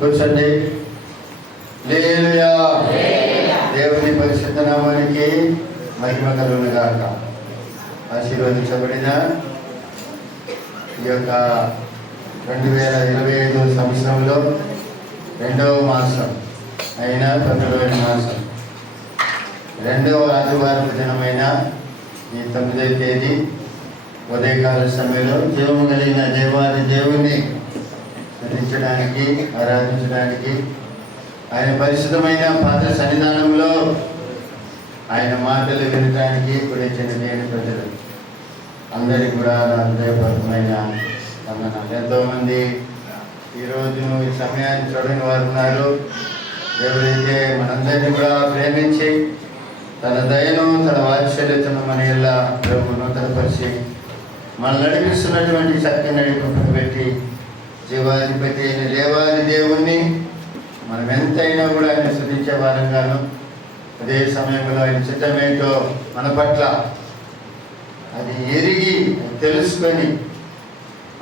కూర్చోండి. హల్లెలూయా. దేవుని పరిశుద్ధ నామానికి మహిమ కలుగును గాక. ఆశీర్వదించబడిన ఈ యొక్క 2025 సంవత్సరంలో 2వ మాసం అయిన 9వ మాసం 2వ ఆదివారం దినమైన ఈ 9వ తేదీ ఉదయకాల సమయంలో జీవము కలిగిన దేవాది దేవుణ్ణి స్తుతించడానికి, ఆరాధించడానికి, ఆయన పరిశుద్ధమైన పాద సన్నిధానంలో ఆయన మాటలు వినడానికి కూడా చెందిన ప్రజలు అందరికీ కూడా నా హృదయపూర్వకమైన వందనాలు. ఎంతోమంది ఈరోజు ఈ సమయాన్ని చూడని వారు ఉన్నారు. దేవుడైతే మనందరినీ కూడా ప్రేమించి తన దయను, తన వాత్సల్యతను మన ఇలా ప్రభు నూతనపరిచి మనల్ని నడిపిస్తున్నటువంటి చక్కని నడిపింపు పెట్టి జీవాధిపతి అయిన దేవాది దేవుణ్ణి మనం ఎంతైనా కూడా ఆయన స్తుతించే వారంగాను, అదే సమయంలో ఆయన చిత్తమేంటో మన పట్ల అది ఎరిగి తెలుసుకొని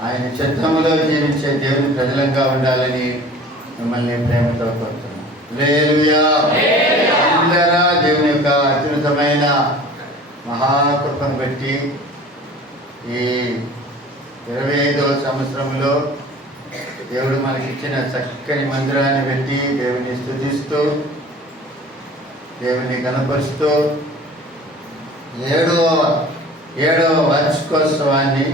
ఆయన చిత్తములో జీవించే దేవుని ప్రజలంగా ఉండాలని మిమ్మల్ని ప్రేమతో కోరుతున్నాను. హల్లెలూయా. దేవుని యొక్క అత్యున్నతమైన మహాకృపను బట్టి ఈ 25వ సంవత్సరంలో దేవుడు మనకిచ్చిన చక్కని మందిరాన్ని పెట్టి దేవుని స్తుతిస్తూ, దేవుని కనపరుస్తూ ఏడవ వార్షికోత్సవాన్ని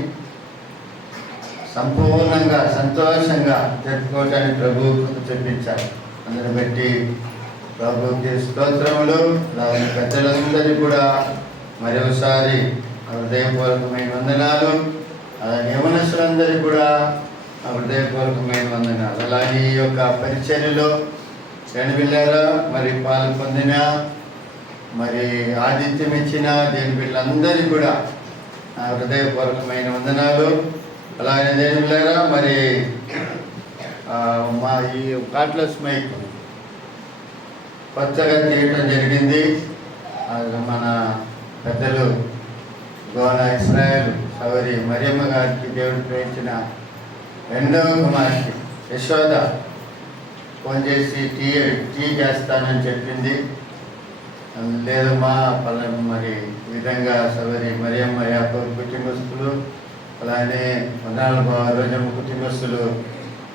సంపూర్ణంగా సంతోషంగా జరుపుకోవటానికి ప్రభువు చూపించారు. అందుని బట్టి ప్రభువుకి స్తోత్రములు. రాని పెద్దలందరినీ కూడా మరొకసారి హృదయపూర్వకమైన వందనాలు. అలాగే యవనస్తులందరికీ కూడా హృదయపూర్వకమైన వందనాలు. అలాగే ఈ యొక్క పరిచర్యలో బిళ్ళారా మరి పాలు పొందిన, మరి ఆతిథ్యం ఇచ్చిన దేని బిళ్ళందరికీ కూడా హృదయపూర్వకమైన వందనాలు. అలాగే దేని బిళ్ళారా మరి మా ఈ కాట్లెస్ మైక్ కొత్తగా తీయటం జరిగింది. మన పెద్దలు గోన ఇస్రాయేల్ సవరి మరియమ్మ గారికి దేవుడు ప్రేమించిన 2వ కుమార్తె యశోద ఫోన్ చేసి టీ చేస్తానని చెప్పింది. లేదమ్మా మరి ఈ విధంగా సవరి మరియమ్మ యాకోబు కుటుంబస్తులు, అలానే 14 రోజమ్మ కుటుంబస్తులు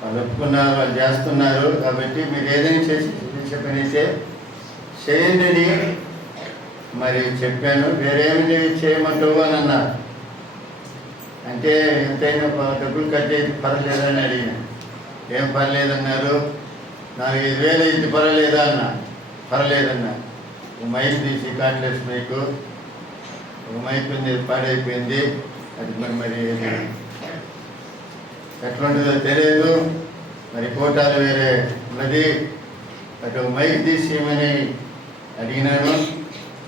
వాళ్ళు ఒప్పుకున్నారు, వాళ్ళు చేస్తున్నారు. కాబట్టి మీరు ఏదైనా చేసి చూపించే పని అయితే చేయండి మరి చెప్పాను. వేరేమి చేయమంటావు అని అన్నారు. అంటే ఎంతైనా డబ్బులు కట్టేది పర్లేదని అడిగిన. ఏం పర్లేదన్నారు. 4,5,000 ఇది పర్వాలేదా అన్న. పర్లేదన్నా. ఒక మైక్ తీసి కాట్లెస్ మైక్, ఒక మైక్ ఉంది పాడైపోయింది. అది మరి ఎట్లుంటుందో తెలియదు. మరి కోటాలు వేరే ఉన్నది. అటు మైక్ తీసి ఇవ్వమని అడిగినాను.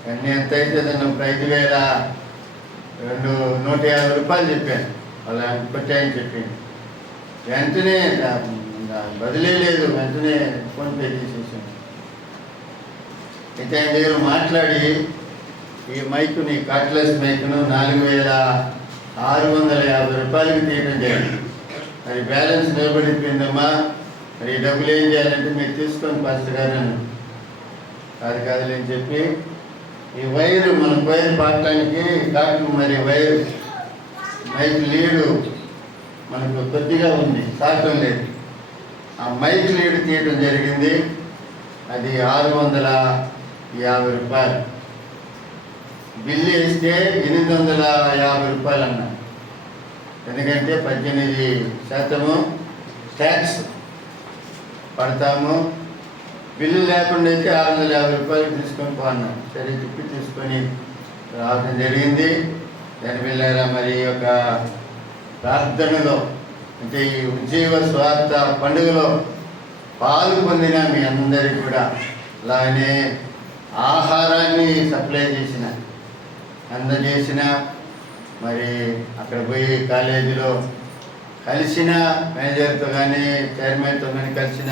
అన్నీ ఎంత అయితే దాన్ని 5,150 రూపాయలు చెప్పాను. అలా కొట్టాయని చెప్పింది. వెంటనే బదిలీ లేదు, వెంటనే ఫోన్పే తీసేసాను. అయితే ఆయన దగ్గర మాట్లాడి ఈ మైకుని కాట్లెస్ మైకును 4,650 రూపాయలకి తీయడం జరిగింది. మరి బ్యాలెన్స్ నిలబడిపోయిందమ్మా, మరి ఈ డబ్బులు ఏం చేయాలంటే మీరు తీసుకొని పాస్టర్ గారు అది కాదులేని చెప్పి ఈ వైరు మనం వైరు పాడటానికి మరి వైరు మైక్ లీడు మనకు కొద్దిగా ఉంది, సాగటం లేదు. ఆ మైక్ లీడ్ తీయటం జరిగింది. అది 650 రూపాయలు. బిల్లు వేస్తే 850 రూపాయలు అన్నారు. ఎందుకంటే 18% ట్యాక్స్ పడతాము. బిల్లు లేకుండా అయితే 650 రూపాయలు తీసుకొని పోన్నాం. సరే తిప్పి తీసుకొని రావడం జరిగింది. దాని బిల్లారా మరి ఈ యొక్క ప్రార్థనలో అంటే ఈ ఉజ్జీవ స్వార్థ పండుగలో పాలు పొందిన మీ అందరికీ కూడా, అలానే ఆహారాన్ని సప్లై చేసిన అందజేసిన, మరి అక్కడ పోయి కాలేజీలో కలిసిన మేనేజర్తో కానీ చైర్మన్తో కానీ కలిసిన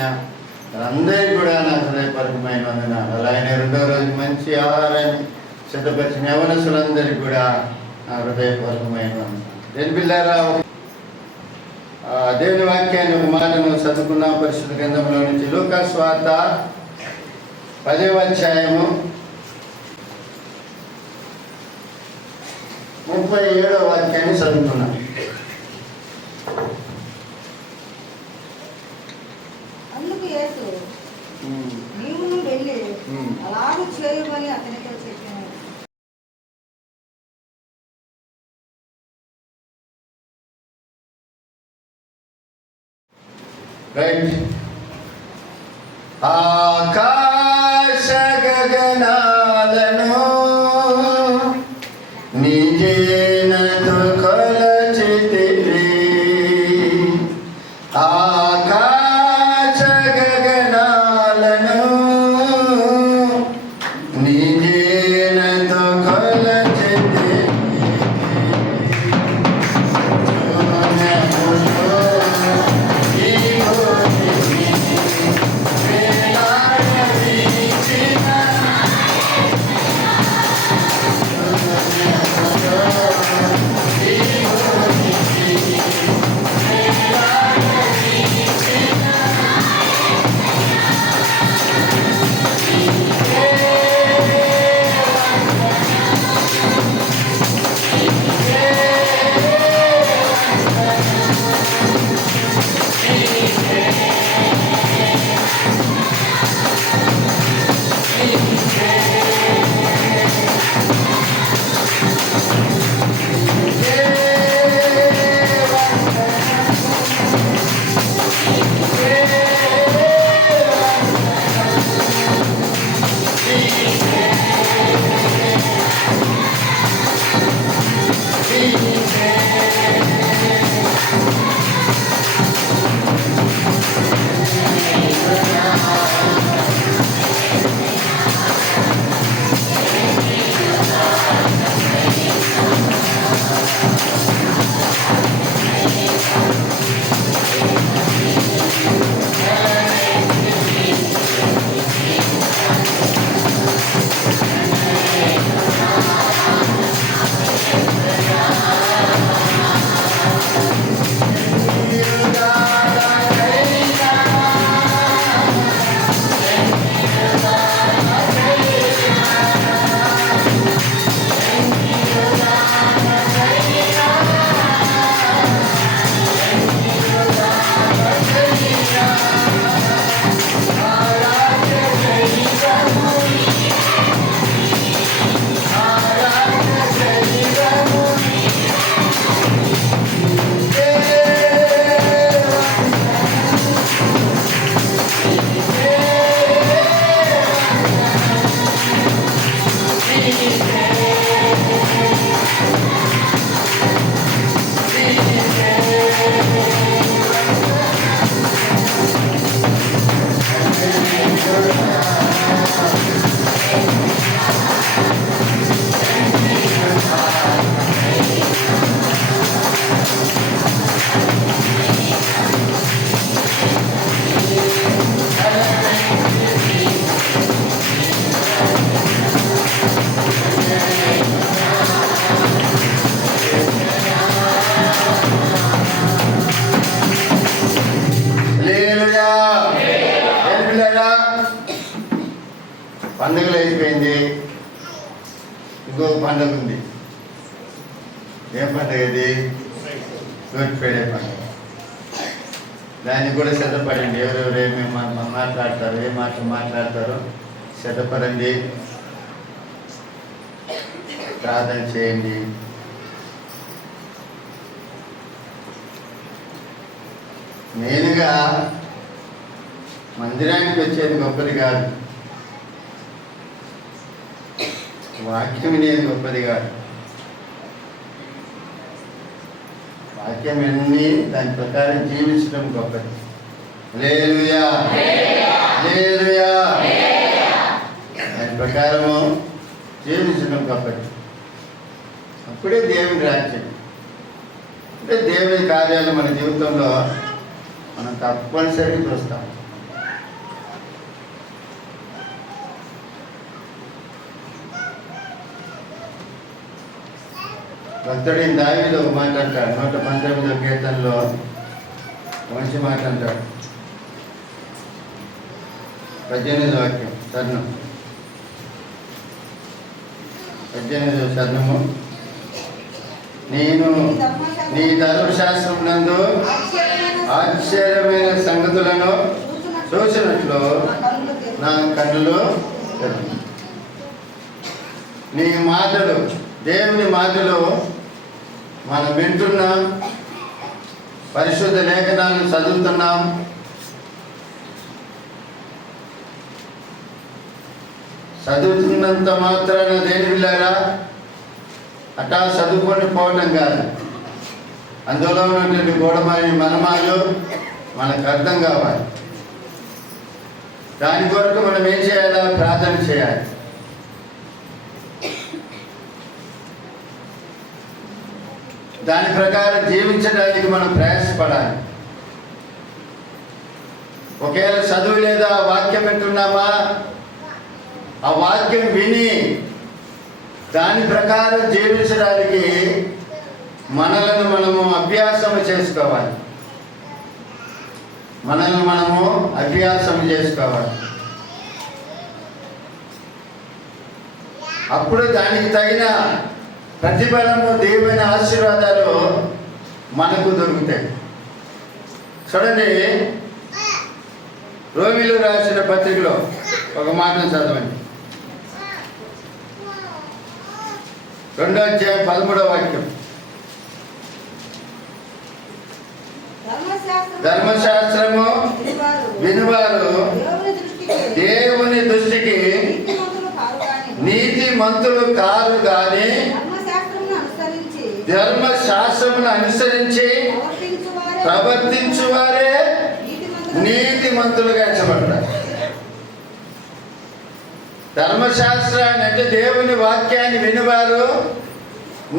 అందరికీ కూడా నా హృదయపూర్వకమైన వందనాలు. అలాగే 2వ రోజు మంచి ఆహారాన్ని సిద్ధపరిచిన యవనస్తులందరికీ కూడా నా హృదయపూర్వకమైన వందనాలు. బిల్లారా దేవుని వాక్యాన్ని ఒక మాటను చదువుకున్నాం పరిశుద్ధ గ్రంథంలో నుంచి. లూకా సువార్త 10వ అధ్యాయము 37వ వాక్యాన్ని చదువుకున్నాం. అందుకు యేసు నీవును వెళ్ళి అలాగూ చేయమని అతనితో చెప్పాను. రైట్. ఆకాశ గగనాలను నిజేనతో కొలచితివి. ఆకాశ గగనాలను నిజేనతో కొలచితివి. పండుగలు అయిపోయింది. ఇంకొక పండుగ ఉంది. ఏం పండుగ ఇది? గుడ్ ఫ్రైడే పండుగ. దాన్ని కూడా సిద్ధపడండి. ఎవరెవరు ఏమేమి మాట్లాడతారు, ఏ మాట మాట్లాడతారో సిద్ధపడండి. ప్రార్థన చేయండి. నేనుగా మందిరానికి వచ్చేది గొప్పది కాదు, వాక్యం వినేది గొప్పది కాదు. వాక్యం ఎన్ని దాని ప్రకారం జీవించడం గొప్పది. హల్లెలూయా, హల్లెలూయా. దాని ప్రకారము జీవించడం గొప్పది. అప్పుడే దేవుని రాజ్యం, అంటే దేవుని కార్యాలు మన జీవితంలో మనం తప్పనిసరిగా చూస్తాం. భక్తుడైన దావీదు ఒక మాట అంటాడు 119వ కీర్తనలో, మంచి మాట అంటాడు. 18వ వాక్యం చరణం, 18వ చరణము. నేను నీ ధర్మశాస్త్రం నందు ఆశ్చర్యమైన సంగతులను చూసినట్లు నా కన్నులు తెరవు. నీ మాటలు, దేవుని మాటలు మనం వింటున్నాం, పరిశుద్ధ లేఖనాలను చదువుతున్నాం. చదువుతున్నంత మాత్రాన దేని వెళ్ళారా అట్టా చదువుకొని పోవటం కాదు. అందులో ఉన్నటువంటి గూఢమైన మనమాలు మనకు అర్థం కావాలి. దాని కొరకు మనం ఏం చేయాలా? ప్రార్థన చేయాలి. దాని ప్రకారం జీవించడానికి మనం ప్రయాసపడాలి. ఒకవేళ చదువు లేదా వాక్యం వింటున్నామా, ఆ వాక్యం విని దాని ప్రకారం జీవించడానికి మనలను మనము అభ్యాసం చేసుకోవాలి. మనల్ని మనము అభ్యాసం చేసుకోవాలి. అప్పుడు దానికి తగిన ప్రతిఫలము, దేవుని ఆశీర్వాదాలు మనకు దొరుకుతాయి. చూడండి, రోమిలు రాసిన పత్రికలో ఒక మాటను చదవండి. 2వ అధ్యాయం 13వ వాక్యం. ధర్మశాస్త్రము వినువారు దేవుని దృష్టికి నీతిమంతులు కారు కానీ ధర్మశాస్త్రమును అనుసరించి ప్రవర్తించువారే నీతిమంతులుగా ఎంచబడతారు. ధర్మశాస్త్రాన్ని అంటే దేవుని వాక్యాన్ని వినివారు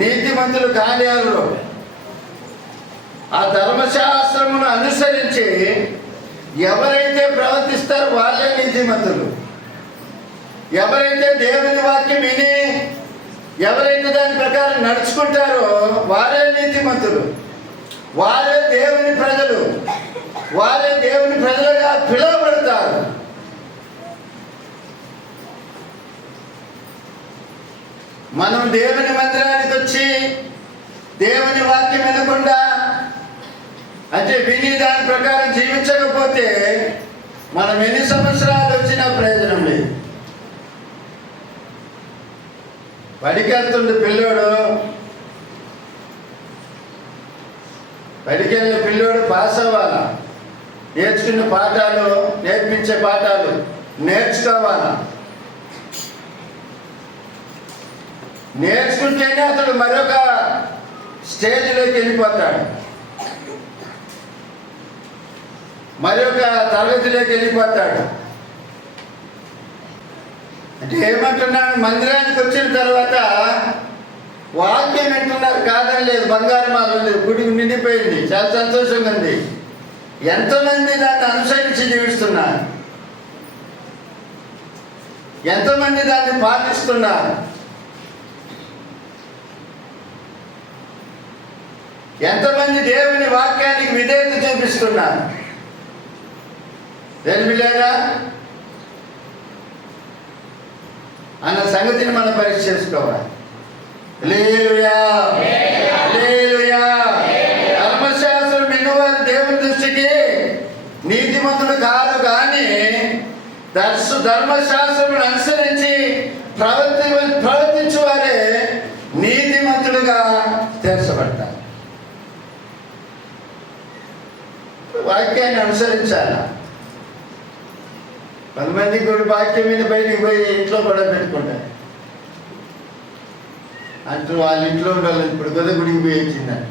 నీతిమంతులు కానివారు. ఆ ధర్మశాస్త్రమును అనుసరించి ఎవరైతే ప్రవర్తిస్తారో వాళ్ళే నీతిమంతులు. ఎవరైతే దేవుని వాక్యం విని ఎవరైతే దాని ప్రకారం నడుచుకుంటారో వారే నీతిమంతులు. వారే దేవుని ప్రజలు. వారే దేవుని ప్రజలుగా పిలువబడతారు. మనం దేవుని మందిరానికి వచ్చి దేవుని వాక్యం వినకుండా, అంటే విని దాని ప్రకారం జీవించకపోతే మనం ఎన్ని సంవత్సరాలు వచ్చినా ప్రయోజనం లేదు. బడికెళ్తుండే బడికెళ్ళిన పిల్లోడు పాస్ అవ్వాలా, నేర్చుకున్న పాఠాలు, నేర్పించే పాఠాలు నేర్చుకోవాలా. నేర్చుకుంటేనే అతడు మరొక స్టేజ్లోకి వెళ్ళిపోతాడు, మరొక తరగతిలోకి వెళ్ళిపోతాడు. అంటే ఏమంటున్నాడు? మందిరానికి వచ్చిన తర్వాత వాక్యం వింటున్నారు కాదని లేదు, బంగారం మాల గుడికి నిండిపోయింది, చాలా సంతోషంగా ఉంది. ఎంతమంది దాన్ని అనుసరించి జీవిస్తున్నారు? ఎంతమంది దాన్ని పాటిస్తున్నారు? ఎంతమంది దేవుని వాక్యానికి విధేయత చూపిస్తున్నారు? తెలియలేదా అన్న సంగతిని మనం పరీక్ష చేసుకోవాలి. హల్లెలూయా, హల్లెలూయా. ధర్మశాస్త్రం వినువారు దేవుని దృష్టికి నీతిమంతులు కాదు కానీ ధర్మశాస్త్రమును అనుసరించి ప్రవర్తించు వారే నీతిమంతులుగా తీర్చబడతారు. వాక్యాన్ని అనుసరించాలా. కొంతమంది కూడా వాక్యం మీద బయటికి పోయి ఇంట్లో కూడా పెట్టుకుంటారు. అంటూ వాళ్ళ ఇంట్లో ఉండాలి. ఇప్పుడు కదా గుడికి పోయి వచ్చిందని.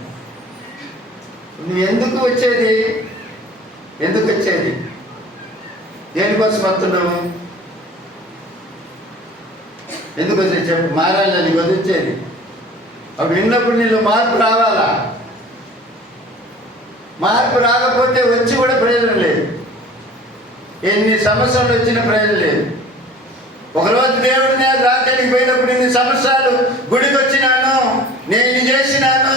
నువ్వు ఎందుకు వచ్చేది? ఎందుకు వచ్చేది? దేనికోసం వస్తున్నావు? ఎందుకు వచ్చేది చెప్పు. మారాలి, నీకు వదిలిచ్చేది. అప్పుడు విన్నప్పుడు నీళ్ళు మార్పు రావాలా. మార్పు రాకపోతే వచ్చి కూడా ప్రయోజనం లేదు. ఎన్ని సంవత్సరాలు వచ్చిన ప్రయోజనం లేదు. ఒకరోజు దేవుడి మీద రాజ్యానికి పోయినప్పుడు ఇన్ని సంవత్సరాలు గుడికి వచ్చినాను, నేను ఇది చేసినాను,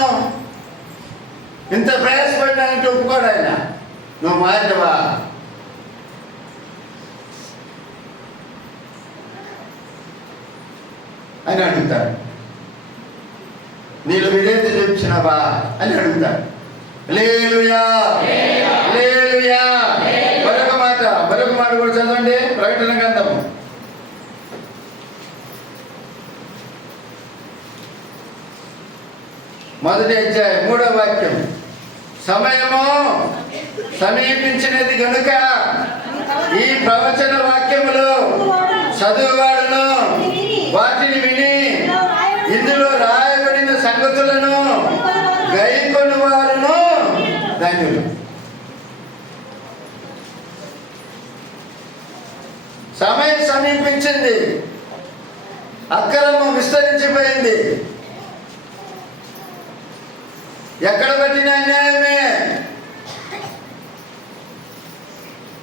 ఇంత ప్రయాసపడినానంటే ఒప్పుకోడు ఆయన. నువ్వు మారవా? అని అడుగుతాడు. నీళ్ళు విధేయత చూపించినవా అని అడుగుతాడు. హల్లెలూయా, హల్లెలూయా. మరొక మాట కూడా చదవండి. ప్రకటన గ్రంథము 1వ అధ్యాయం 3వ వాక్యం. సమయము సమీపించినది గనుక ఈ ప్రవచన వాక్యములు చదువువాడును వాటిని విని ఇందులో రాయబడిన సంగతులను గైకొని వారును ధన్యులు. సమయం సమీపించింది. అక్రమం విస్తరించిపోయింది. ఎక్కడ పట్టినా అన్యాయమే.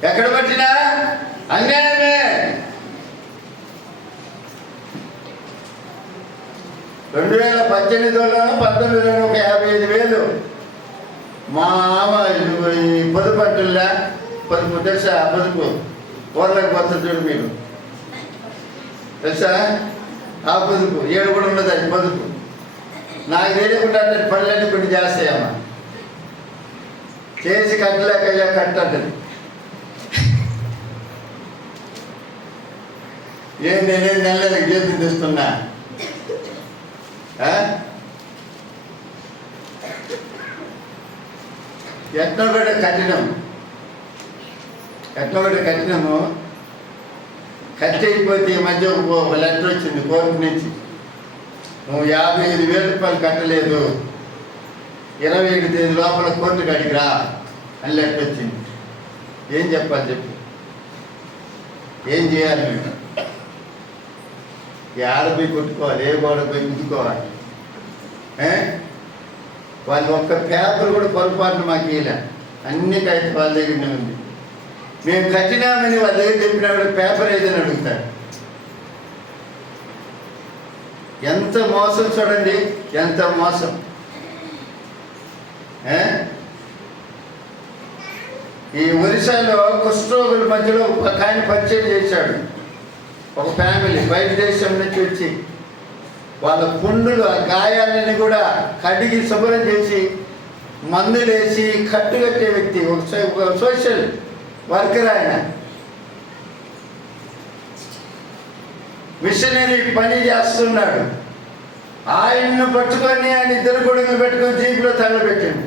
ఎక్కడ పట్టినా అన్యాయమే. 2018లో 19లో ఒక 55,000 మా పొదుపు అంటుల్లా. పొదుపు తెలుసా? పొదుపు ఊర్లోకి పోతుంది చూడు మీరు, తెలుసా? ఆ పొదుపు ఏడు కూడా ఉన్నది. అది పొదుపు నాకు తెలియకుండా పనులన్నీ కొన్ని చేస్తాయమ్మా. చేసి కట్టలేక కట్టంటది. నేనేం నెలలకు జీతం తెస్తున్నా. ఎట్నోగడ కట్టినము కట్టి అయిపోతే ఈ మధ్య ఒక లెటర్ వచ్చింది కోర్టు నుంచి. నువ్వు 55,000 రూపాయలు కట్టలేదు, 27 తేదీ లోపల కోర్టు కాడికి రా అని లెటర్ వచ్చింది. ఏం చెప్పాలి చెప్పు? ఏం చేయాలి? మేము ఏడపోయి కొట్టుకోవాలి, ఏ గోడ పోయి గుద్దుకోవాలి? వాళ్ళు ఒక్క పేపర్ కూడా పొరపాటున మాకు ఇవ్వలే. అన్ని కాగితం వాళ్ళ దగ్గరనే ఉంది. మేము కట్టినామని వాళ్ళ దగ్గర చెప్పినప్పుడు పేపర్ ఏదైనా అడుగుతాడు. ఎంత మోసం చూడండి, ఎంత మోసం. ఈ ఒరిస్సాలో కుష్ఠరోగుల మధ్యలో ఒక ఆయన పరిచయం చేశాడు. ఒక ఫ్యామిలీ బయట దేశం నుంచి వచ్చి వాళ్ళ పుండులు ఆ గాయాలని కూడా కడిగి శుభ్రం చేసి మందులేసి కట్టుకట్టే వ్యక్తి, ఒక సోషల్ వర్కర్. ఆయన మిషనరీ పని చేస్తున్నాడు. ఆయన్ను పట్టుకొని ఆయన 2 కొడుకులు పెట్టుకొని జీపులో తగలబెట్టిండు.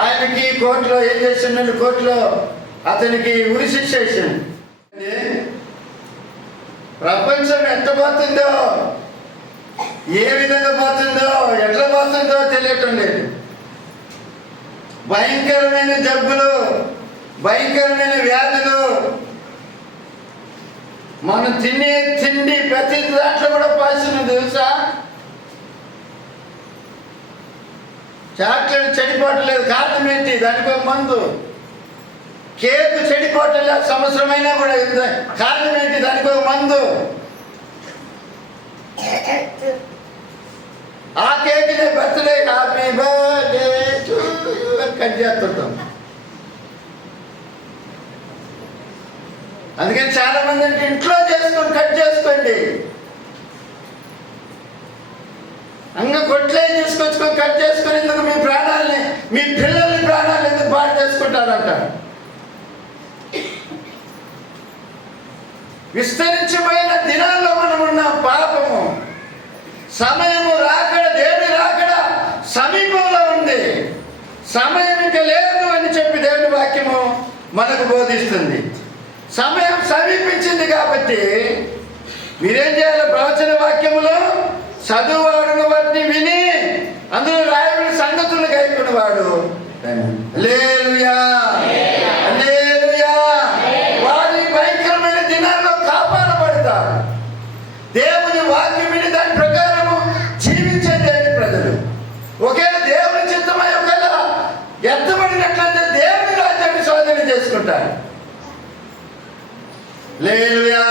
ఆయనకి కోర్టులో ఏం చేస్తున్నాడు? కోర్టులో అతనికి ఉరి శిక్ష వేసిండు. ప్రపంచం ఎట్ట పోతుందో, ఏ విధంగా పోతుందో, ఎట్లా పోతుందో తెలియటం లేదు. భయంకరమైన జబ్బులు, భయంకరమైన వ్యాధులు. మనం తినే తిండి ప్రతి దాంట్లో కూడా పాల్సింది తెలుసా? చాక్లెట్ చెడిపోవట్లేదు, కారణం ఏంటి? దానికి ఒక మందు. కేకు చెడిపోవట్లేదు, సంవత్సరమైనా కూడా కారణం ఏంటి? దానికి ఒక మందు. ఆ కేకుని birthday happy birthday to you అని కట్ చేస్తుంటాం. అందుకని చాలా మంది అంటే ఇంట్లో చేసుకొని కట్ చేసుకోండి. కొట్లే తీసుకొచ్చుకొని కట్ చేసుకొని ఎందుకు మీ ప్రాణాలని, మీ పిల్లల్ని ప్రాణాలు ఎందుకు పాడు చేసుకుంటారంట. విస్తరించిపోయిన దినాల్లో మనం ఉన్న పాపము. సమయము రాకడ, దేవుని రాకడ సమీపంలో ఉంది. సమయం ఇంకా లేదు అని చెప్పి దేవుని వాక్యము మనకు బోధిస్తుంది. సమయం సమీపించింది కాబట్టి మీరేం చేయాలి? ప్రవచన వాక్యములో చదువువాడును వాటిని విని అందులో రాయబడిన సంగతులు గైకొనేవాడు హల్లెలూయా, హల్లెలూయా, వారి భయంకరమైన దినాల్లో కాపాడబడతారు. దేవుని వాక్యం విని దాని ప్రకారము జీవించే దేవుని ప్రజలు. ఒకవేళ దేవుని చిత్తమై ఒకవేళ ఎత్తబడినట్లయితే దేవుని రాజ్యాన్ని శోధన చేసుకుంటారు. హల్లెలూయా,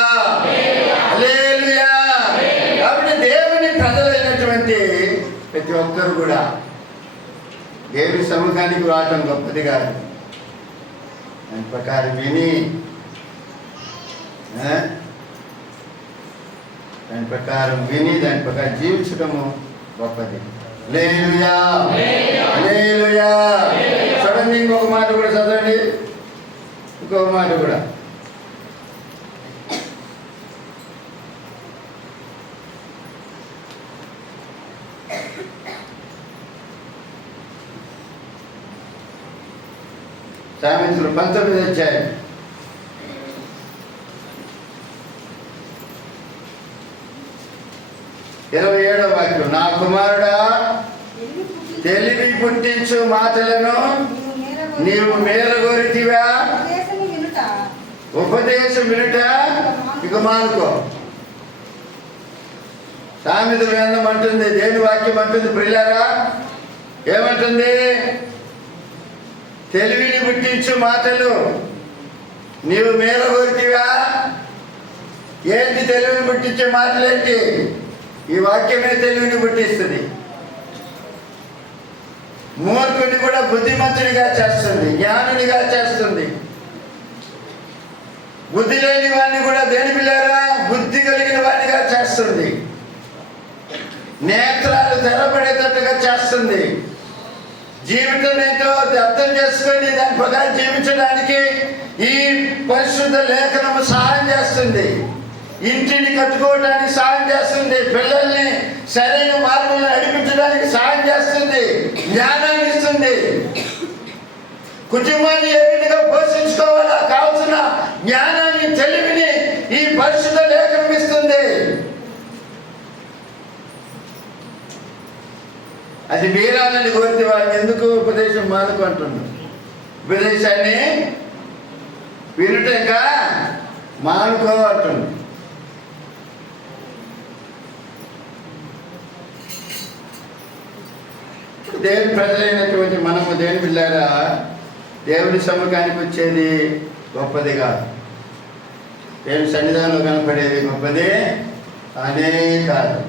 హల్లెలూయా. కాబట్టి దేవుని ప్రజలైనటువంటి ప్రతి ఒక్కరు కూడా దేవుని సముఖానికి రావటం గొప్పది కాదు. దాని ప్రకారం విని దాని ప్రకారం జీవించడము గొప్పది. హల్లెలూయా, హల్లెలూయా. చూడండి, ఇంకొక మాట కూడా చదవండి, ఇంకొక మాట కూడా. సామెతలు 19వ అధ్యాయం 27వ వాక్యం. నా కుమారుడా, తెలివి పుట్టించు మాటలను నీవు మేరగోరితివా, ఉపదేశం వినుట ఇక మానుకో. సామెతల గ్రంథం అంటుంది, దేవుని వాక్యం అంటుంది, ప్రియులారా ఏమంటుంది? తెలివిని పుట్టించు మాటలు నీవు మేరగోరితివా. ఏంటి తెలివిని పుట్టించే మాటలేంటి? ఈ వాక్యమే తెలివిని పుట్టిస్తుంది. మూర్ఖుని కూడా బుద్ధిమంతునిగా చేస్తుంది, జ్ఞానునిగా చేస్తుంది. బుద్ధి లేని వాడిని కూడా దేని పిల్లారా బుద్ధి కలిగిన వాడిగా చేస్తుంది. నేత్రాలు తెరపడేటట్టుగా చేస్తుంది. జీవితం ఏంటో అర్థం చేసుకొని దాని ప్రకారం జీవించడానికి ఈ పరిశుద్ధ లేఖనము సహాయం చేస్తుంది. ఇంటిని కట్టుకోవడానికి సహాయం చేస్తుంది. పిల్లల్ని సరైన మార్గంలో నడిపించడానికి సహాయం చేస్తుంది. జ్ఞానాన్ని ఇస్తుంది. కుటుంబాన్ని ఏ విధంగా పోషించుకోవాలో కావాల్సిన జ్ఞానాన్ని, తెలివిని ఈ పరిశుద్ధ లేఖనం ఇస్తుంది. అది మీరాలని కోరితే వాళ్ళని ఎందుకు ఉపదేశం మానుకు అంటున్నాడు. ఉపదేశాన్ని వినుటక మానుకో అంటున్నాడు. దేవుని ప్రజలైనటువంటి మనము దేవుని పిల్లారా దేవుని సముఖానికి వచ్చేది గొప్పది కాదు. దేవుని సన్నిధానంలో కనపడేది గొప్పది అనే కాదు.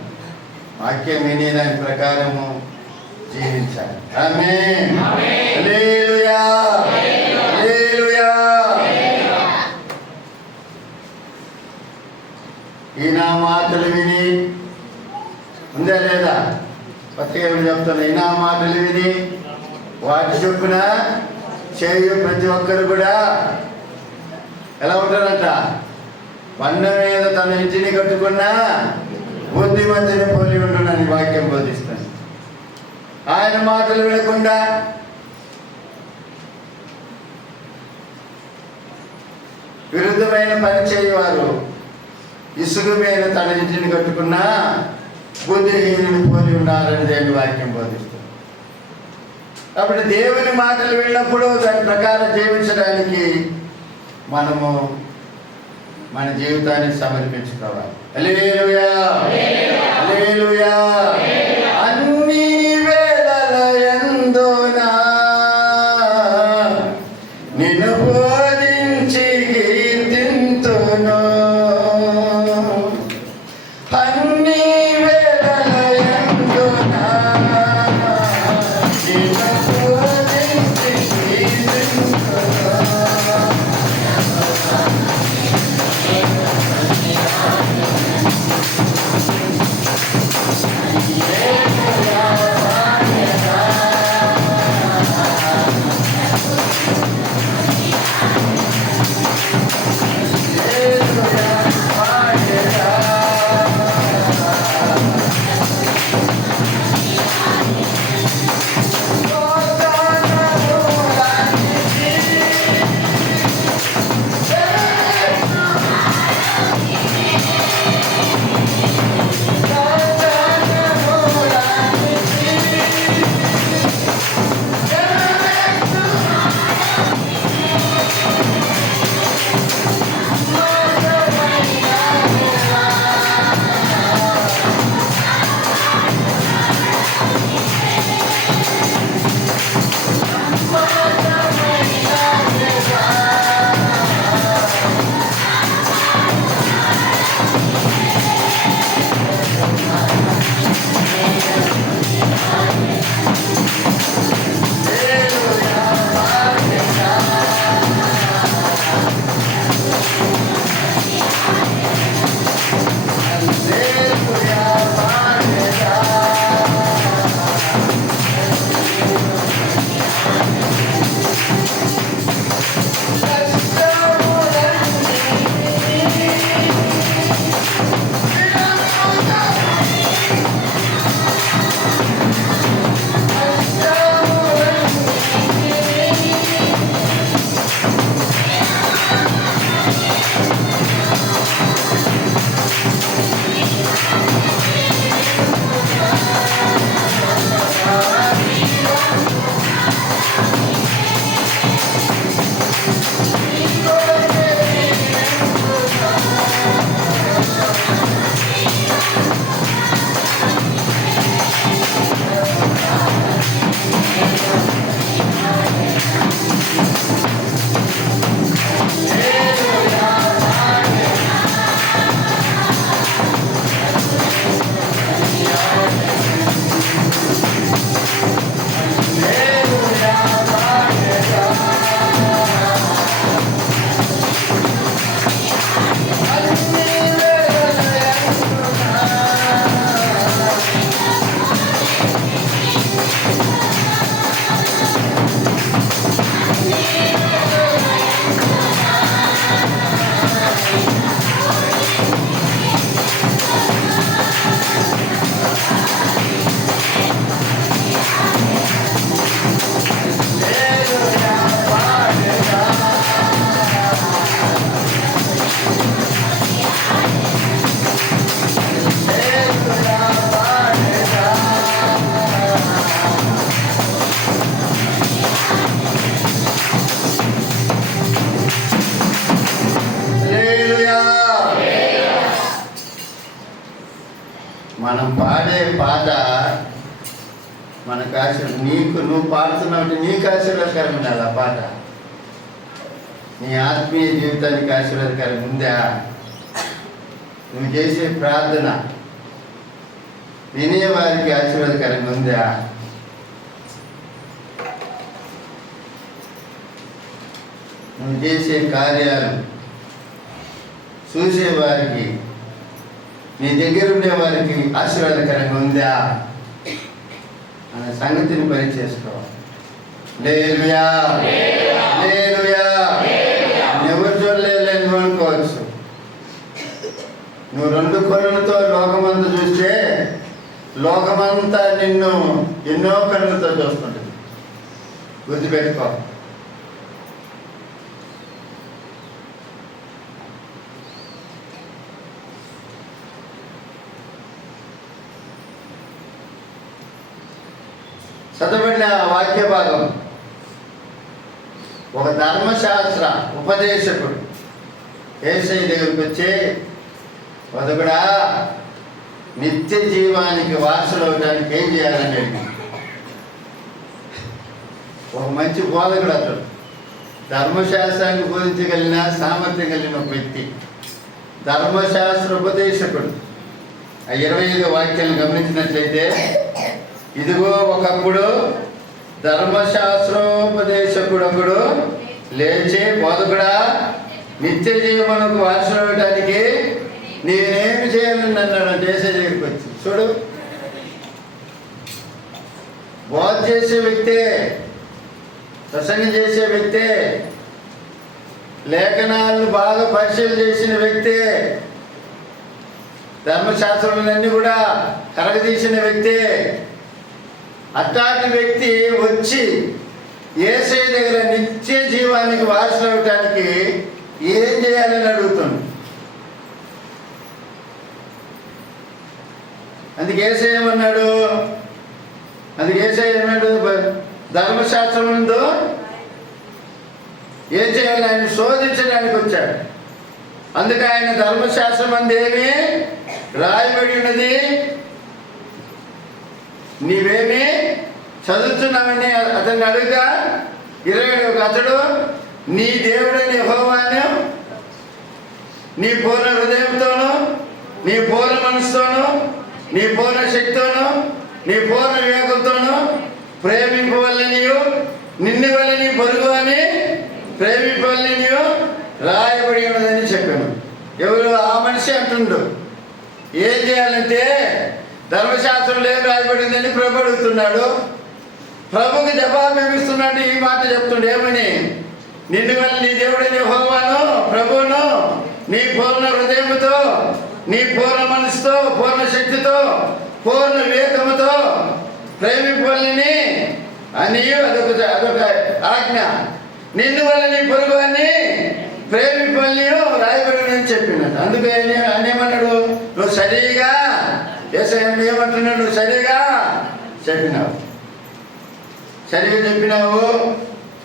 వాక్యం విని దాని ప్రకారము జీవించాలి. ఆమేన్. హల్లెలూయా, హల్లెలూయా. ఈ నా మాటలు విని ఉందా లేదా? కొత్తగా ఏమి చెప్తున్నా? ఈ నా మాటలు విని వాటి చొప్పున చేయు ప్రతి ఒక్కరు కూడా ఎలా ఉంటారంట? బండ మీద తన ఇంటిని కట్టుకున్నా బుద్ధిమంతుని పోలి ఉండునని వాక్యం బోధిస్తాను. ఆయన మాటలు వినకుండా విరుద్ధమైన పని చేయవారు ఇసుక మీద తన ఇంటిని కట్టుకున్నా బుద్ధిహీనుని పోలి ఉన్నారని దేవుని వాక్యం బోధిస్తుంది. కాబట్టి దేవుని మాటలు విన్నప్పుడు దాని ప్రకారం జీవించడానికి మనము మన జీవితాన్ని సమర్పించుకోవాలి. హల్లెలూయా, హల్లెలూయా. అన్ని వేళల యందునా నిన్ను బోధించి కీర్తింతును. అన్ని వేళల యందునా నిన్ను బోధించి కీర్తింతును. పాడే పాట మనకు నువ్వు పాడుతున్నావు, నీకు ఆశీర్వాదకరం ఉండాలి ఆ పాట. నీ ఆత్మీయ జీవితానికి ఆశీర్వాదకరం ఉందా? నువ్వు చేసే ప్రార్థన వినేవారికి ఆశీర్వాదకరంగా ఉందా? నువ్వు చేసే కార్యాలు చూసేవారికి, నీ దగ్గర ఉండేవారికి ఆశీర్వాదకరంగా ఉందా అనే సంగతిని పనిచేసుకోవాలి. హల్లెలూయా, హల్లెలూయా. ఎవరు చూడలేదని అనుకోవచ్చు. నువ్వు 2 కళ్ళతో లోకమంతా చూస్తే లోకమంతా నిన్ను ఎన్నో కళ్ళతో చూస్తుంటుంది. గుర్తుపెట్టుకో. చదవబడిన వాక్య భాగం ఒక ధర్మశాస్త్ర ఉపదేశకుడు యేసయ్య దగ్గరికి వచ్చి, వదకుడా, నిత్య జీవానికి వారసులు అవడానికి ఏం చేయాలని అడిగి. ఒక మంచి బోధకుడు అతడు, ధర్మశాస్త్రాన్ని బోధించగలిగిన సామర్థ్యం కలిగిన ఒక వ్యక్తి, ధర్మశాస్త్ర ఉపదేశకుడు. ఆ 25 వాక్యాలను గమనించినట్లయితే, ఇదిగో ఒకప్పుడు ధర్మశాస్త్రోపదేశకుడొకడు లేచి, బోధకుడా, నిత్య జీవనకు వారసులు అవడానికి నేనేమి చేయాలని అన్నాడు. చేసే దగ్గరికి వచ్చి చూడు, బోధ చేసే వ్యక్తే, ప్రసంగం చేసే వ్యక్తే, లేఖనాలను బాగా పరిశీలన చేసిన వ్యక్తే, ధర్మశాస్త్రాలన్నీ కూడా కరగదీసిన వ్యక్తే. అట్లాంటి వ్యక్తి వచ్చి యేసయ్య దగ్గర నిత్య జీవానికి వారసులు అవటానికి ఏం చేయాలని అడుగుతుంది. అందుకే యేసయ్య ఏమన్నాడు? ధర్మశాస్త్రం ముందు ఏం చేయాలి? ఆయన శోధించడానికి వచ్చాడు. అందుకే ఆయన ధర్మశాస్త్రం అందు ఏమి రాయబడి ఉన్నది, నీవేమి చదువుతున్నావని అతన్ని అడుగుగా, 21 అతడు, నీ దేవుడని యెహోవాను నీ పూర్ణ హృదయంతోను, నీ పూర్ణ మనసుతోను, నీ పూర్ణ శక్తితోను, నీ పూర్ణ వివేకంతోను ప్రేమింపవలనియు, నిన్ను వల్ల నీ పొరుగు అని ప్రేమింపవలనియు రాయబడి ఉన్నదని చెప్పాను. ఎవరు? ఆ మనిషి అంటుండు. ఏం చేయాలంటే ధర్మశాస్త్రంలో ఏం రాయబడిందని ప్రభు అడుగుతున్నాడు. ప్రభుకి జవాబు ఏమిస్తున్నాడు? ఈ మాట చెప్తుండే, ఏమని? నిన్ను వల్ల నీ దేవుడని యెహోవాను, ప్రభువును నీ పూర్ణ హృదయముతో, నీ పూర్ణ మనసుతో, పూర్ణ శక్తితో, పూర్ణ వివేకముతో ప్రేమింపవలని అని అదొక ఆజ్ఞ. నిన్ను వల్ల నీ పొరుగు అని ప్రేమింపవలని రాయబడినని చెప్పినాడు. అందుకే అనేమన్నాడు? నువ్వు సరిగా యేసయ్య ఏమంటున్నాడు? నువ్వు సరిగా చెప్పినావు, సరిగా చెప్పినావు.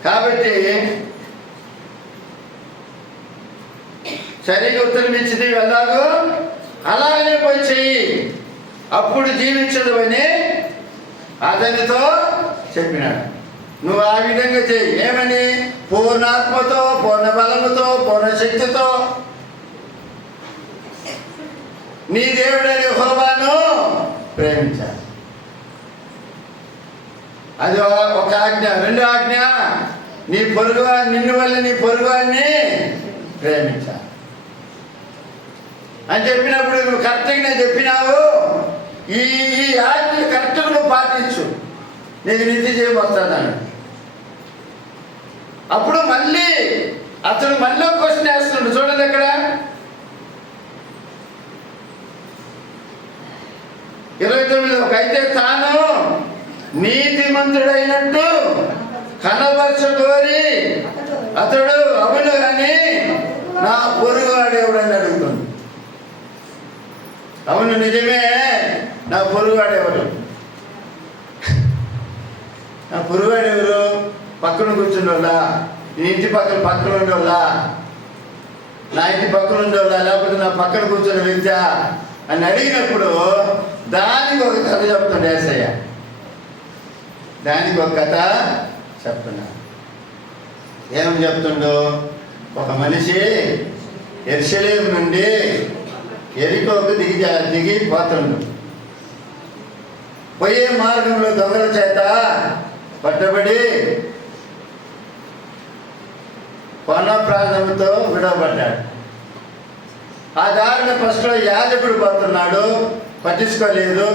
కాబట్టి సరిగా ఉత్తరం ఇచ్చింది, వెళ్ళాగు అలాగనే పోయి చెయ్యి, అప్పుడు జీవించదు అని అతనితో చెప్పినాడు. నువ్వు ఆ విధంగా చెయ్యి. ఏమని? పూర్ణాత్మతో, పూర్ణ బలముతో, పూర్ణ శక్తితో నీ దేవుడని యెహోవాను ప్రేమించాలి. అది ఒక ఆజ్ఞ. 2వ ఆజ్ఞ, నీ పొరుగు, నిన్ను వల్ల నీ పొరుగువాన్ని ప్రేమించాలి అని చెప్పినప్పుడు నువ్వు కరెక్ట్గా చెప్పినావు. ఈ ఆజ్ఞలు కరెక్ట్గా నువ్వు పాటించు, నీకు నిత్య జీవం వస్తుందన్నాడు. అప్పుడు మళ్ళీ అతను మళ్ళీ ఒక క్వశ్చన్ వేస్తున్నాడు. చూడండి అక్కడ 29. అయితే తాను నీతిమంతుడైనట్టు కనబరచగోరి అతడు అవును కానీ నా పొరుగువాడు ఎవడని అడుగుతుంది. అవును నిజమే, నా పొరుగువాడు ఎవరు? నా పొరుగువాడు ఎవరు? పక్కన కూర్చుండోళ్ళ, నీ ఇంటి పక్కన ఉండేవాళ్ళ, నా ఇంటి పక్కన ఉండేవాళ్ళ, లేకపోతే నా పక్కన కూర్చున్న వ్యక్తి అని అడిగినప్పుడు దానికి ఒక కథ చెప్తుండే యేసయ్య. దానికి ఒక కథ చెప్తున్నాడు. ఏమని చెప్తుండో, ఒక మనిషి యెరూషలేము నుండి యెరికోకు దిగి పోతుండు. పోయే మార్గంలో దొంగల చేత పట్టబడి కొన ప్రాణంతో విడవబడ్డాడు. ఆ దారిలో ఫస్ట్లో యాజకుడు పోతున్నాడు, పట్టించుకోలేదు.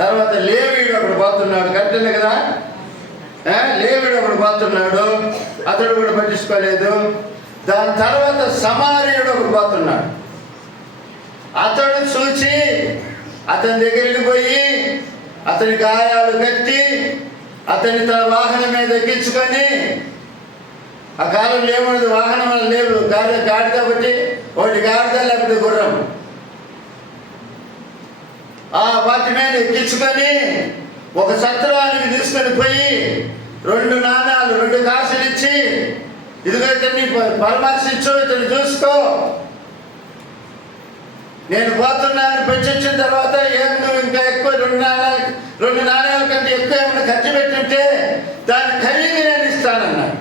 తర్వాత లేవీయుడు ఒకడు పోతున్నాడు, కరెక్టే కదా, లేవీయుడు ఒకడు పోతున్నాడు, అతడు కూడా పట్టించుకోలేదు. దాని తర్వాత సమారీయుడు ఒకడు పోతున్నాడు. అతడు చూచి అతని దగ్గరికి పోయి అతని గాయాలు కట్టి అతని తన వాహనం మీద ఎక్కించుకొని, ఆ కాలంలో ఏముండదు, వాహనం లేవు, గాడిద బట్టి ఒకటి గాడిద లేకపోతే గుర్రం, వాటి మీద ఎక్కించుకొని ఒక సత్రానికి తీసుకొని పోయి 2 నాణాలు 2 కాసులు ఇచ్చి, ఇదిగో ఇతన్ని పరామర్శించు, ఇతన్ని చూసుకో, నేను పోతున్నాను, పెంచొచ్చిన తర్వాత నువ్వు ఇంకా ఎక్కువ 2 నాణ్యాల కంటే ఎక్కువ ఏమైనా ఖర్చు పెట్టుంటే దాన్ని ఖరీదు నేను ఇస్తానన్నాడు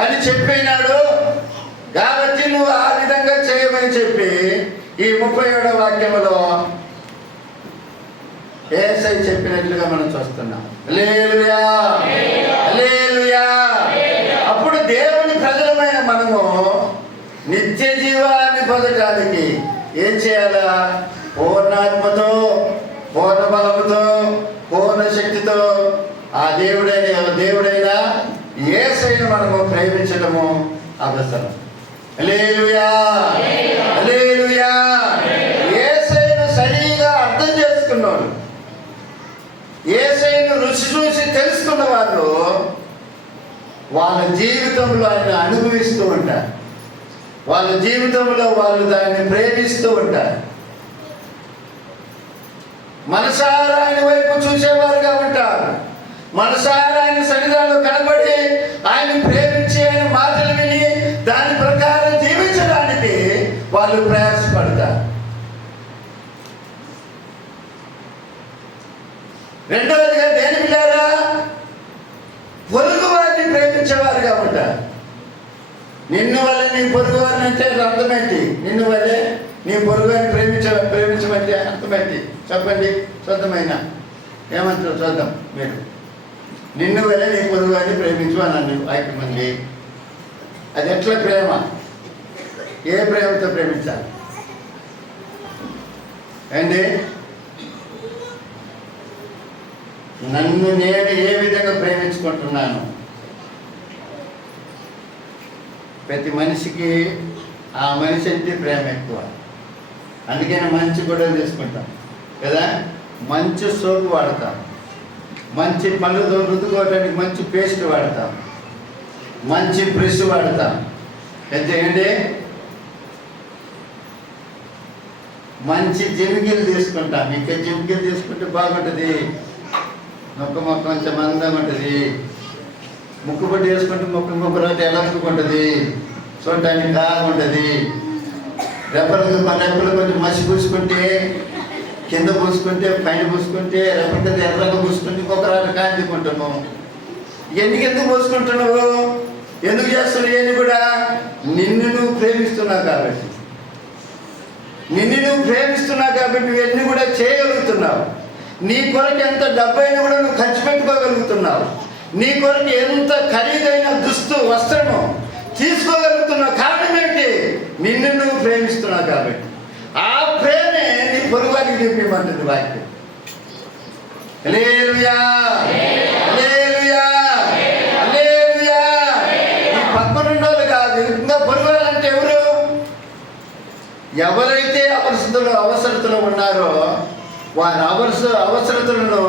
అని చెప్పినాడు. కాబట్టి నువ్వు ఆ విధంగా చేయమని చెప్పి ఈ 37వ వాక్యములో యేసయ్య చెప్పినట్లుగా మనం చూస్తున్నాం. హల్లెలూయా, హల్లెలూయా. అప్పుడు దేవుని ప్రజలమైన మనము నిత్య జీవాన్ని పొందడానికి ఏం చేయాలా? పూర్ణాత్మతో, పూర్ణ బలముతో, పూర్ణ శక్తితో ఆ దేవుడైన యేసయ్యను మనము ప్రేమించడము అవసరం. హల్లెలూయా, హల్లెలూయా. యేసయ్యను సరిగా అర్థం చేసుకున్నాడు, యేసయ్యను రుచి చూసి తెలుసుకున్న వాళ్ళు వాళ్ళ జీవితంలో ఆయన అనుభవిస్తూ ఉంటారు, వాళ్ళ జీవితంలో వాళ్ళు దాన్ని ప్రేమిస్తూ ఉంటారు. మనసారా ఆయన వైపు చూసేవారుగా ఉంటారు, మనసారా ఆయన సన్నిధానంలో కనబడి ఆయన ప్రేమించి ఆయన మాటలు విని దాని ప్రకారం జీవించడానికి వాళ్ళు ప్రయాసపడతారు. రెండవదిగా దేని పిల్లారా, పొరుగు వారిని ప్రేమించేవారుగా ఉంటారు. నిన్ను వల్ల నీ పొరుగు వారిని అంటే అర్థమేంటి? నిన్ను వల్లే నీ పొరుగు వారిని ప్రేమించమంటే అర్థమేంటి చెప్పండి? శుద్ధమైన ఏమంటారు చూద్దాం. మీరు నిన్ను వల్ల నీ పొరుగు వారిని ప్రేమించు అని వాక్యమంది. అది ఎట్లా ప్రేమ? ఏ ప్రేమతో ప్రేమించాలి అండి? నన్ను నేను ఏ విధంగా ప్రేమించుకుంటున్నాను? ప్రతి మనిషికి ఆ మనిషి అంటే ప్రేమ ఎక్కువ. అందుకని మంచి గొడవలు తీసుకుంటాం కదా, మంచి సోపు వాడతాం, మంచి పళ్ళు రుద్దుకోవడానికి మంచి పేస్ట్ వాడతాం, మంచి బ్రష్ వాడతాం. ఎంతేండి మంచి జిమికీలు తీసుకుంటాం. ఇంకా జిమికీలు తీసుకుంటే బాగుంటుంది, మొక్క కొంచెం అందంగా ఉంటుంది. ముక్కు పట్టి వేసుకుంటే ముక్కు రాటి ఎలక్కుంటుంది, చూడటానికి కాగా ఉంటుంది. రెప్పలు కొంచెం మసి పూసుకుంటే, కింద పూసుకుంటే, పైన పూసుకుంటే, రెప్పల కింద ఎర్రగా పూసుకుంటే ఇంకొక రాటి కాంచుకుంటాము. ఎందుకు పూసుకుంటున్నావు? ఎందుకు చేస్తున్నావు? ఇవన్నీ కూడా నిన్ను నువ్వు ప్రేమిస్తున్నావు కాబట్టి, నువ్వన్నీ కూడా చేయగలుగుతున్నావు. నీ కొరకు ఎంత డబ్బైనా కూడా నువ్వు ఖర్చు పెట్టుకోగలుగుతున్నావు. నీ కొరకు ఎంత ఖరీదైన వస్త్రము తీసుకోగలుగుతున్నావు. కారణం ఏంటి? నిన్ను నువ్వు ప్రేమిస్తున్నావు కాబట్టి. ఆ ప్రేమే నీ పొరుగువారికి చూపించమంటుంది వాక్యం. హల్లెలూయా, హల్లెలూయా, హల్లెలూయా. ఈ పక్కనుండోళ్ళు కాదు, ఇంకా పొరుగువాళ్ళు అంటే ఎవరు? ఎవరైతే అవసరతలో ఉన్నారో వారి అవసరతలను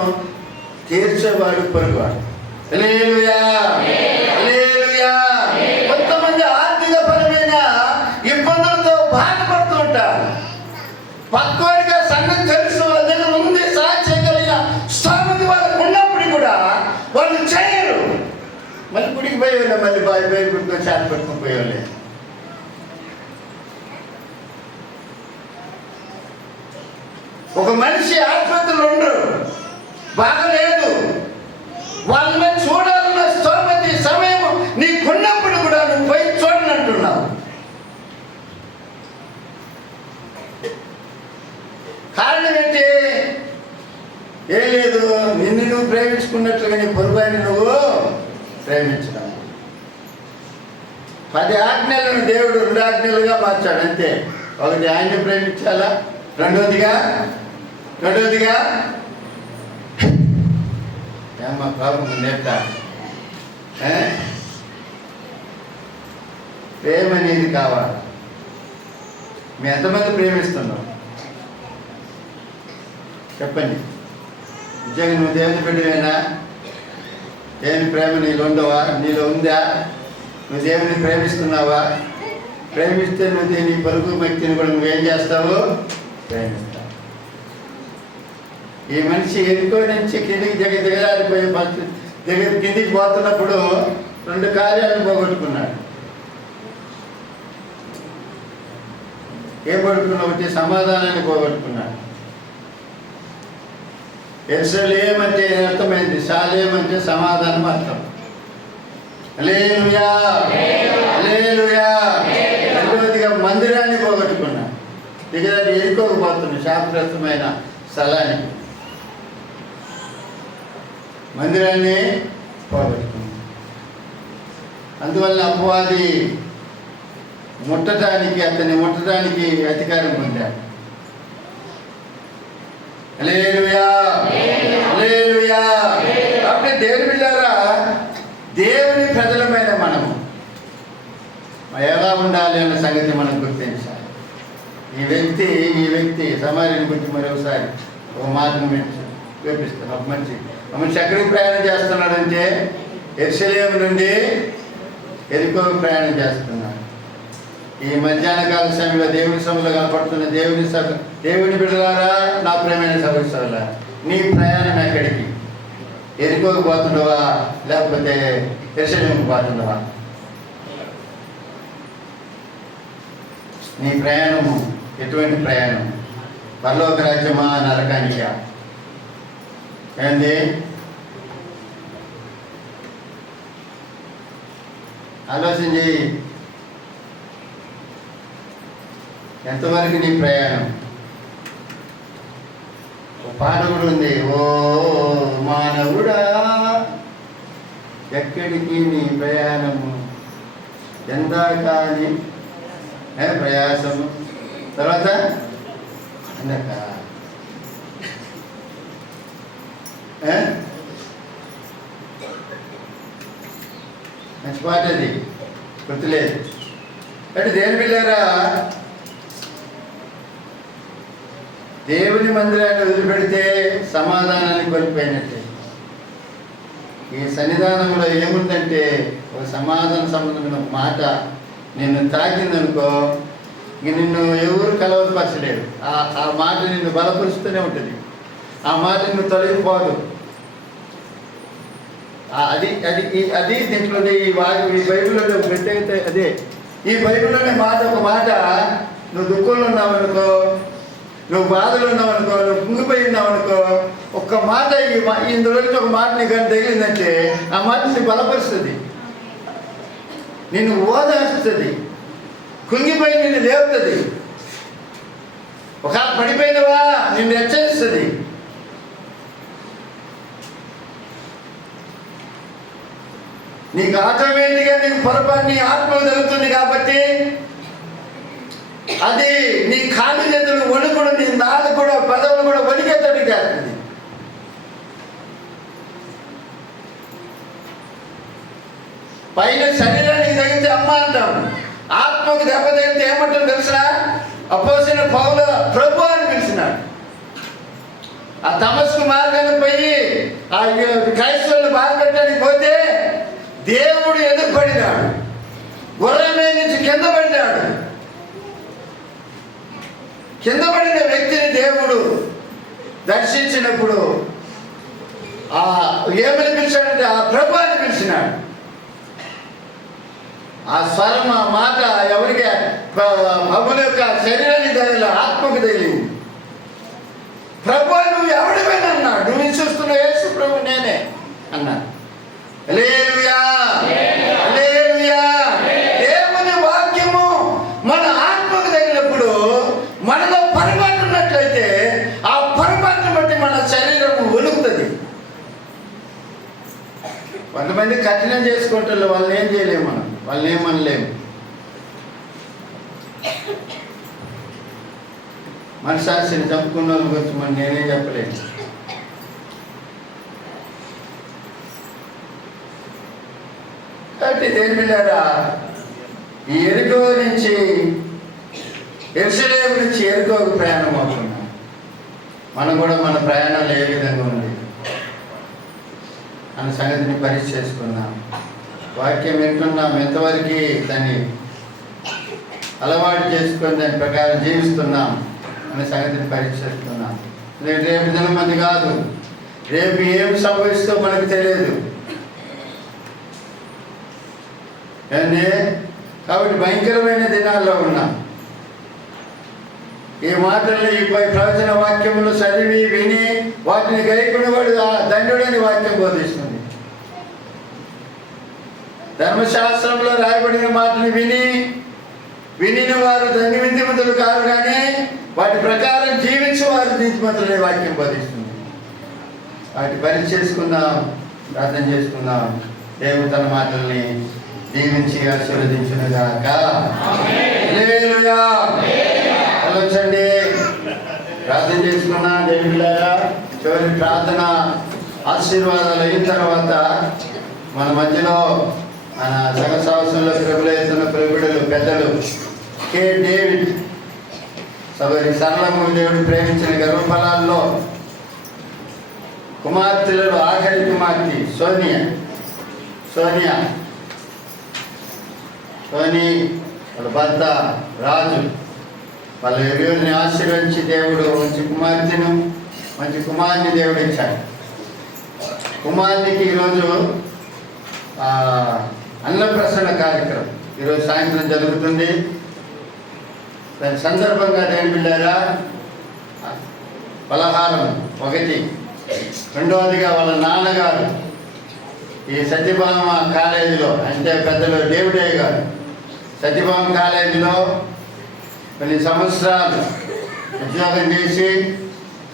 తీర్చేవాడు పొరుగువాడు. హల్లెలూయా, హల్లెలూయా. కొంతమంది ఆర్థిక పరమైన ఇబ్బందులతో బాధపడుతూ ఉంటారు. పక్కోడిగా సంఘం తెలుసు, వాళ్ళ దగ్గర ఉంది, సహాయం చేయగలిగిన స్థానం వాళ్ళకు ఉన్నప్పుడు కూడా వాళ్ళు చేయరు. మళ్ళీ గుడికి పోయేవాళ్ళే, మళ్ళీ బావి పెట్టుకొని చాట్ పెట్టుకొని పోయేవాళ్ళే. ఒక మనిషి ఆసుపత్రులు ఉండరు, బాగలేదు, వాళ్ళ మీద చూడాలన్న స్తోమతి సమయం నీకున్నప్పుడు కూడా నువ్వు పోయి చూడనంటున్నావు. కారణం ఏంటి? ఏం లేదు, నిన్ను నువ్వు ప్రేమించుకున్నట్లుగా నీ పొరుగుని నువ్వు ప్రేమించడం. 10 ఆజ్ఞలను దేవుడు 2 ఆజ్ఞలుగా మార్చాడు అంతే. ఒకటి ఆయన్ని ప్రేమించాలా, రెండోదిగా ఏమా పాపం నేత ప్రేమ అనేది కావాలి. మీ ఎంతమంది ప్రేమిస్తున్నావు చెప్పండి. నిజంగా నువ్వు దేవుని బిడ్డవేనా? దేవుని ప్రేమ నీలో ఉందా? నువ్వు దేవుని ప్రేమిస్తున్నావా? ప్రేమిస్తే నువ్వు నీ పరుగు వ్యక్తిని కూడా నువ్వేం చేస్తావు? ప్రేమిస్తావు. ఈ మనిషి ఎదుకో నుంచి కిందికి దిగజారిపోయే కిందికి పోతున్నప్పుడు 2 కార్యాలను పోగొట్టుకున్నాడు. ఏం పోగొట్టుకున్నావు? ఒకటి సమాధానాన్ని పోగొట్టుకున్నాడు. యెరూషలేము అంటే అర్థమైంది, షాలేం అంటే సమాధానం అర్థం. హల్లెలూయా, హల్లెలూయా. రెండవదిగా మందిరాన్ని పోగొట్టుకున్నాడు. దిగజారి ఎదుకోకపోతున్నాడు శాపగ్రస్తమైన స్థలానికి. మందిరాన్ని పోగొట్టుకున్నాడు. అందువల్ల అపవాది అతన్ని ముట్టడానికి అధికారం పొందాడు. హల్లెలూయా, హల్లెలూయా. కాబట్టి దేవుని బిడ్డలారా, దేవుని ప్రజలమైన మనము ఎలా ఉండాలి అన్న సంగతి మనం గుర్తించాలి. ఈ వ్యక్తి సమాజాన్ని గురించి మరొకసారి ఒక మాటను వేపిస్తాను. ఒక మనిషి ఎక్కడికి ప్రయాణం చేస్తున్నాడంటే యెరూషలేము నుండి యెరికో ప్రయాణం చేస్తున్నాడు. ఈ మధ్యాహ్న కాల సమయంలో దేవుని సభలో కనపడుతున్న దేవుని బిడ్డలారా, నా ప్రియమైన సభ్యులారా, నీ ప్రయాణం ఎక్కడికి? యెరికోకు పోతుండవా లేకపోతే యెరూషలేముకు పోతుండవా? నీ ప్రయాణము ఎటువంటి ప్రయాణం? పరలోక రాజ్యమా, నరకానికా? ఏంది? ఆలోచన చేయి. ఎంతవరకు నీ ప్రయాణం? ఒక పాట కూడా ఉంది, ఓ మానవుడా ఎక్కడికి నీ ప్రయాణము, ఎంత కానీ ప్రయాసము. తర్వాత అందక మంచి పాట అది, గుర్తులేదు. అంటే దేవుని బిడ్డలారా, దేవుని మందిరాన్ని వదిలిపెడితే సమాధానాన్ని కోల్పోయినట్టే. ఈ సన్నిధానంలో ఏముందంటే ఒక సమాధాన సంబంధమైన ఒక మాట నిన్ను తాకిందనుకో, ఇంక నిన్ను ఎవరు కలవపరచలేరు. ఆ మాట నిన్ను బలపరుస్తూనే ఉంటుంది. ఆ మాట నిన్ను తొలగిపోదు. అది దీంట్లోనే ఈ బైబిల్లో ప్రత్యేకత అదే. ఈ బైబిల్లోనే ఒక మాట, నువ్వు దుఃఖంలో ఉన్నావనుకో, నువ్వు బాధలు ఉన్నావనుకో, నువ్వు కుంగిపోయి ఉన్నావనుకో, ఒక్క మాట ఇందులో నుంచి ఒక మాట నీకు తగిలిందంటే ఆ మాట నిన్ను బలపరుస్తుంది, నిన్ను ఓదార్చుతుంది, కుంగిపోయి నిన్ను లేపుతుంది. ఒకవేళ పడిపోయినవా నిన్ను హెచ్చరిస్తుంది. నీకు ఆటోమేటిక్గా నీకు పొరపాటు నీ ఆత్మ జరుగుతుంది కాబట్టి అది నీ కాళ్ళు చేతులు వణుకుడు, నీ నాలుగు కూడా పదవులు కూడా వణికేతోటి చేస్తుంది. పైన శరీరానికి తగిలితే అమ్మ అంటాం, ఆత్మకు దెబ్బ తగిలితే ఏమంటాం తెలుసా? అపోసిన పౌలు ప్రభు అని పిలిచినాడు. ఆ తమస్కు మార్గాన్ని పోయి ఆ క్రైస్తవులను బాధపెట్టడానికి పోతే దేవుడు ఎదురుపడినాడు, గుర్రం మీద నుంచి కింద పడినాడు. కింద పడిన వ్యక్తిని దేవుడు దర్శించినప్పుడు ఏమని పిలిచాడంటే ఆ ప్రభు అని పిలిచినాడు. ఆ స్వరం, ఆ మాట ఎవరికి? పౌలు యొక్క శరీరానికి తగిలి, ఆత్మకు తగిలింది. ప్రభు నేనే అన్నారు. హల్లెలూయా, హల్లెలూయా. దేవుని వాక్యము మన ఆత్మకు తగినప్పుడు మనలో పొరపాటు ఉన్నట్లయితే ఆ పొరపాటును బట్టి మన శరీరము వణుకుతుంది. కొంతమంది కఠినం చేసుకుంటారు, వాళ్ళని ఏం చేయలేము, మనం వాళ్ళని ఏమనలేము. మనసాక్షిని చంపుకున్న వాళ్ళ గురించి మనం నేనేం చెప్పలేను. కాబట్టి దేని పిల్లారా, ఈ ఎరుకో నుంచి యెరూషలేము నుంచి ఎరుకోకు ప్రయాణం అవుతున్నాం. మనం కూడా మన ప్రయాణాలు ఏ విధంగా ఉంది అన్న సంగతిని పరీక్ష చేసుకున్నాం. వాక్యం వింటున్నాం, ఎంతవరకు దాన్ని అలవాటు చేసుకొని దాని ప్రకారం జీవిస్తున్నాం అనే సంగతిని పరీక్షిస్తున్నాం. రేపు దినం మంది కాదు, రేపు ఏం సంభవిస్తుందో మనకు తెలియదు. ఏంటి కాబట్టి భయంకరమైన దినాల్లో ఉన్నాం. ఈ మాటల్ని ఈ ప్రవచన వాక్యములు చదివి విని వాటిని గైకునేవాడు దండుడని వాక్యం బోధిస్తుంది. ధర్మశాస్త్రంలో రాయబడిన మాటలు వినిన వారు ధన్యవింతిమంతులు కాదు, కానీ వాటి ప్రకారం జీవించే వారు నీతిమంతులనే వాక్యం బోధిస్తుంది. వాటి పరీక్ష చేసుకుందాం, ప్రార్థన చేసుకుందాం. దేవుడు తన మాటల్ని దీవించి ఆశీర్వదించునుగాక. హల్లెలూయా. ఆలోచండి, ప్రార్థన చేసుకున్నా. దేవులారా, చివరి ప్రార్థన ఆశీర్వాదాలు అయిన తర్వాత మన మధ్యలో మన సంఘ సంవత్సరంలో ప్రభులైతున్న ప్రభుడులు పెద్దలు కె డేవిడ్ సభరి సరళము దేవుడు ప్రేమించిన గర్భఫలాల్లో కుమార్తెలలో ఆఖరి కుమార్తె సోనియా వాళ్ళ భర్త రాజు, వాళ్ళ ఎరువుని ఆశీర్వదించి దేవుడు మంచి కుమార్ని దేవుడు ఇచ్చాడు. కుమార్నికి ఈరోజు అన్నప్రసన్న కార్యక్రమం ఈరోజు సాయంత్రం జరుగుతుంది. దాని సందర్భంగా దేని బిడ్డారా, పలహారం ఒకటి, రెండవదిగా వాళ్ళ నాన్నగారు ఈ సత్యభామ కాలేజీలో, అంటే పెద్దలు డేవిడయ్య గారు సత్యభామ కాలేజీలో కొన్ని సంవత్సరాలు ఉద్యోగం చేసి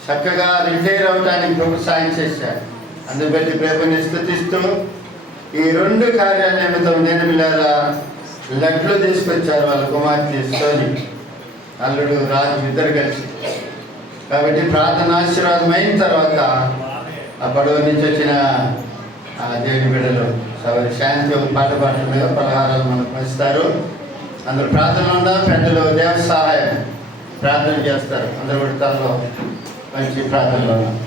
చక్కగా రిటైర్ అవడానికి ప్రభు సాయం చేశారు. అందుకు బట్టి ప్రభుని స్తుతిస్తూ ఈ రెండు కార్యాల నిమిత్తం నేను పిల్లల లడ్లు తీసుకొచ్చారు వాళ్ళ కుమార్తె సోని, అల్లుడు రాజు ఇద్దరు కలిసి. కాబట్టి ప్రార్థన ఆశీర్వాదం అయిన తర్వాత ఆ పడవ నుంచి వచ్చిన దేవుని బిడ్డలు సవరి శాంతి పాట పాటలుగా పలహారాలు మనకు పంచుతారు. అందరూ ప్రార్థనలు ఉందా, పెద్దలు దేవ సహాయం ప్రార్థన చేస్తారు. అందరూ కూడా తనలో మంచి ప్రార్థనలో ఉన్నారు.